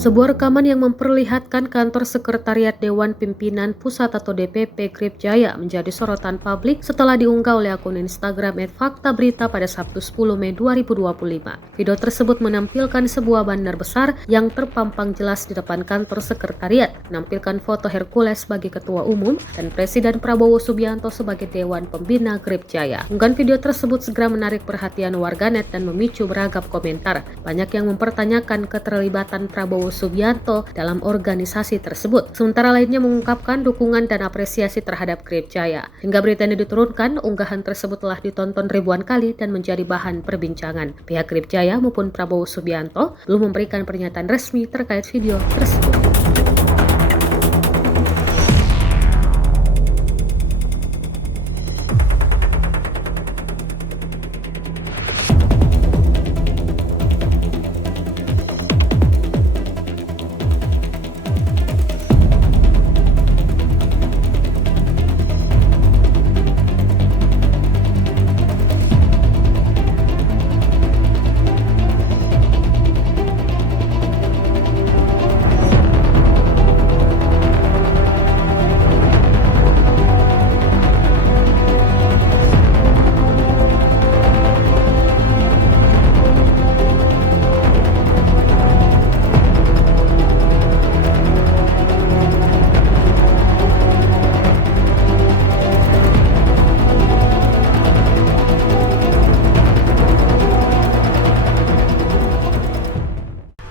Sebuah rekaman yang memperlihatkan kantor sekretariat Dewan Pimpinan Pusat atau DPP Grip Jaya menjadi sorotan publik setelah diunggah oleh akun Instagram @faktaberita pada Sabtu 10 Mei 2025. Video tersebut menampilkan sebuah banner besar yang terpampang jelas di depan kantor sekretariat, menampilkan foto Hercules sebagai Ketua Umum dan Presiden Prabowo Subianto sebagai Dewan Pembina Grip Jaya. Unggahan video tersebut segera menarik perhatian warganet dan memicu beragam komentar. Banyak yang mempertanyakan keterlibatan Prabowo Subianto dalam organisasi tersebut. Sementara lainnya mengungkapkan dukungan dan apresiasi terhadap Grip Jaya. Hingga berita ini diturunkan, unggahan tersebut telah ditonton ribuan kali dan menjadi bahan perbincangan. Pihak Grip Jaya maupun Prabowo Subianto belum memberikan pernyataan resmi terkait video tersebut.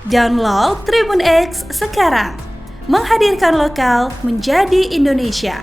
Download Tribun X sekarang, menghadirkan lokal menjadi Indonesia.